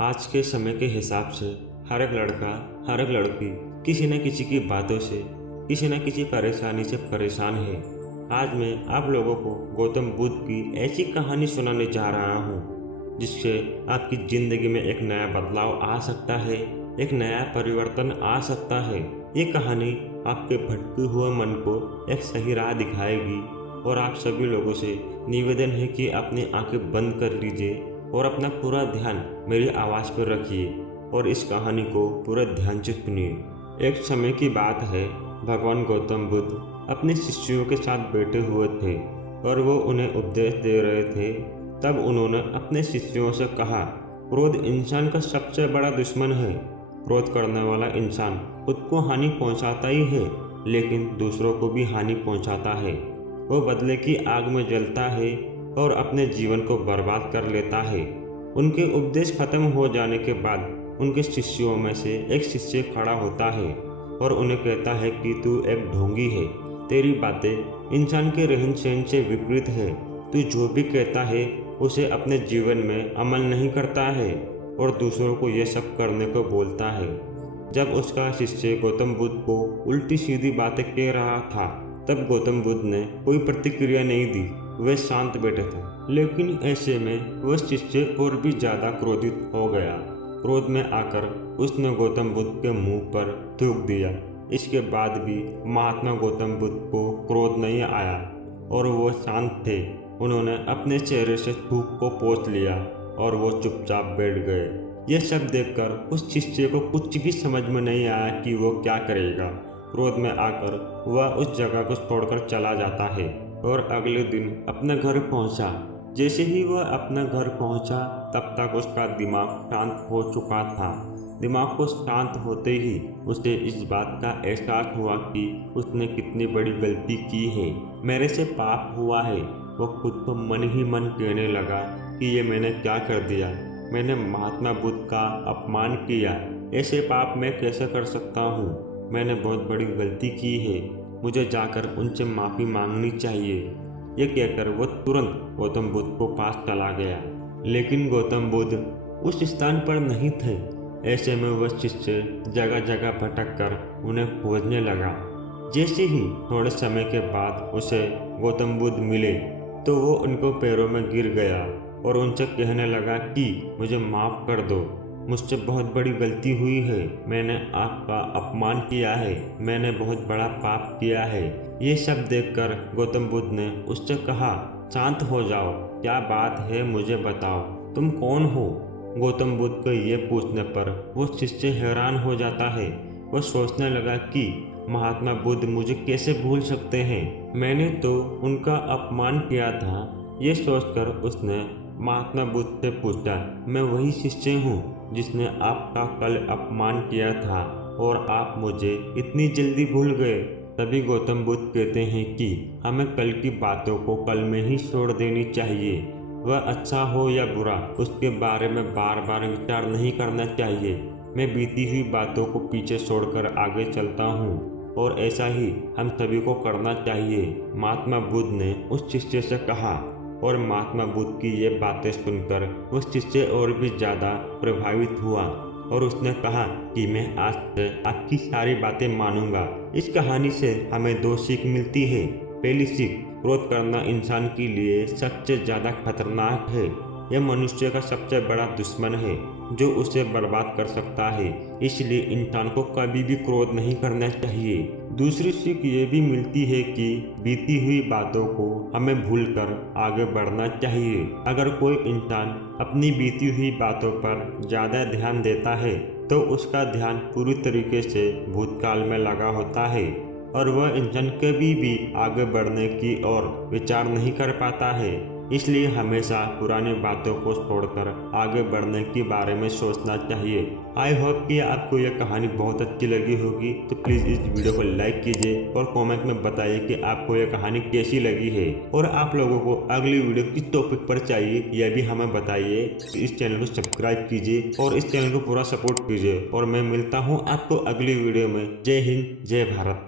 आज के समय के हिसाब से हर एक लड़का, हर एक लड़की किसी न किसी की बातों से, किसी न किसी परेशानी से परेशान है। आज मैं आप लोगों को गौतम बुद्ध की ऐसी कहानी सुनाने जा रहा हूँ जिससे आपकी ज़िंदगी में एक नया बदलाव आ सकता है, एक नया परिवर्तन आ सकता है। ये कहानी आपके भटके हुए मन को एक सही राह दिखाएगी और आप सभी लोगों से निवेदन है कि अपनी आंखें बंद कर लीजिए और अपना पूरा ध्यान मेरी आवाज़ पर रखिए और इस कहानी को पूरा ध्यान से सुनिए। एक समय की बात है, भगवान गौतम बुद्ध अपने शिष्यों के साथ बैठे हुए थे और वो उन्हें उपदेश दे रहे थे। तब उन्होंने अपने शिष्यों से कहा, क्रोध इंसान का सबसे बड़ा दुश्मन है। क्रोध करने वाला इंसान खुद को हानि पहुंचाता ही है, लेकिन दूसरों को भी हानि पहुंचाता है। वो बदले की आग में जलता है और अपने जीवन को बर्बाद कर लेता है। उनके उपदेश खत्म हो जाने के बाद उनके शिष्यों में से एक शिष्य खड़ा होता है और उन्हें कहता है कि तू एक ढोंगी है, तेरी बातें इंसान के रहन सहन से विपरीत है। तू जो भी कहता है उसे अपने जीवन में अमल नहीं करता है और दूसरों को ये सब करने को बोलता है। जब उसका शिष्य गौतम बुद्ध को उल्टी सीधी बातें कह रहा था, तब गौतम बुद्ध ने कोई प्रतिक्रिया नहीं दी। वे शांत बैठे थे, लेकिन ऐसे में वह शिष्य और भी ज़्यादा क्रोधित हो गया। क्रोध में आकर उसने गौतम बुद्ध के मुंह पर थूक दिया। इसके बाद भी महात्मा गौतम बुद्ध को क्रोध नहीं आया और वो शांत थे। उन्होंने अपने चेहरे से थूक को पोंछ लिया और वो चुपचाप बैठ गए। ये सब देखकर उस शिष्य को कुछ भी समझ में नहीं आया कि वो क्या करेगा। क्रोध में आकर वह उस जगह को छोड़कर चला जाता है और अगले दिन अपने घर पहुंचा। जैसे ही वह अपने घर पहुंचा, तब तक उसका दिमाग शांत हो चुका था। दिमाग को शांत होते ही उसे इस बात का एहसास हुआ कि उसने कितनी बड़ी गलती की है। मेरे से पाप हुआ है। वो खुद को मन ही मन कहने लगा कि ये मैंने क्या कर दिया। मैंने महात्मा बुद्ध का अपमान किया। ऐसे पाप मैं कैसे कर सकता हूँ। मैंने बहुत बड़ी गलती की है। मुझे जाकर उनसे माफ़ी मांगनी चाहिए। ये कहकर वो तुरंत गौतम बुद्ध को पास चला गया। लेकिन गौतम बुद्ध उस स्थान पर नहीं थे। ऐसे में वह शिष्य जगह जगह भटक कर उन्हें खोजने लगा। जैसे ही थोड़े समय के बाद उसे गौतम बुद्ध मिले तो वो उनको पैरों में गिर गया और उनसे कहने लगा कि मुझे माफ़ कर दो। मुझसे बहुत बड़ी गलती हुई है। मैंने आपका अपमान किया है। मैंने बहुत बड़ा पाप किया है। ये सब देखकर गौतम बुद्ध ने उससे कहा, शांत हो जाओ, क्या बात है मुझे बताओ, तुम कौन हो। गौतम बुद्ध को ये पूछने पर वो शिष्य हैरान हो जाता है। वो सोचने लगा कि महात्मा बुद्ध मुझे कैसे भूल सकते हैं। मैंने तो उनका अपमान किया था। ये सोचकर उसने महात्मा बुद्ध से पूछा, मैं वही शिष्य हूँ जिसने आपका कल अपमान किया था और आप मुझे इतनी जल्दी भूल गए। तभी गौतम बुद्ध कहते हैं कि हमें कल की बातों को कल में ही छोड़ देनी चाहिए। वह अच्छा हो या बुरा, उसके बारे में बार बार विचार नहीं करना चाहिए। मैं बीती हुई बातों को पीछे छोड़कर आगे चलता हूँ और ऐसा ही हम सभी को करना चाहिए, महात्मा बुद्ध ने उस शिष्य से कहा। और महात्मा बुद्ध की ये बातें सुनकर वो शिष्य और भी ज़्यादा प्रभावित हुआ और उसने कहा कि मैं आज से आपकी सारी बातें मानूंगा। इस कहानी से हमें दो सीख मिलती है। पहली सीख, क्रोध करना इंसान के लिए सबसे ज़्यादा खतरनाक है। यह मनुष्य का सबसे बड़ा दुश्मन है जो उसे बर्बाद कर सकता है। इसलिए इंसान को कभी भी क्रोध नहीं करना चाहिए। दूसरी सीख ये भी मिलती है कि बीती हुई बातों को हमें भूलकर आगे बढ़ना चाहिए। अगर कोई इंसान अपनी बीती हुई बातों पर ज़्यादा ध्यान देता है तो उसका ध्यान पूरी तरीके से भूतकाल में लगा होता है और वह इंसान कभी भी आगे बढ़ने की ओर विचार नहीं कर पाता है। इसलिए हमेशा पुरानी बातों को छोड़कर आगे बढ़ने के बारे में सोचना चाहिए। आई होप कि आपको यह कहानी बहुत अच्छी लगी होगी। तो प्लीज़ इस वीडियो को लाइक कीजिए और कमेंट में बताइए कि आपको यह कहानी कैसी लगी है और आप लोगों को अगली वीडियो किस टॉपिक पर चाहिए यह भी हमें बताइए। इस चैनल को सब्सक्राइब कीजिए और इस चैनल को पूरा सपोर्ट कीजिए और मैं मिलता हूँ आपको अगली वीडियो में। जय हिंद, जय भारत।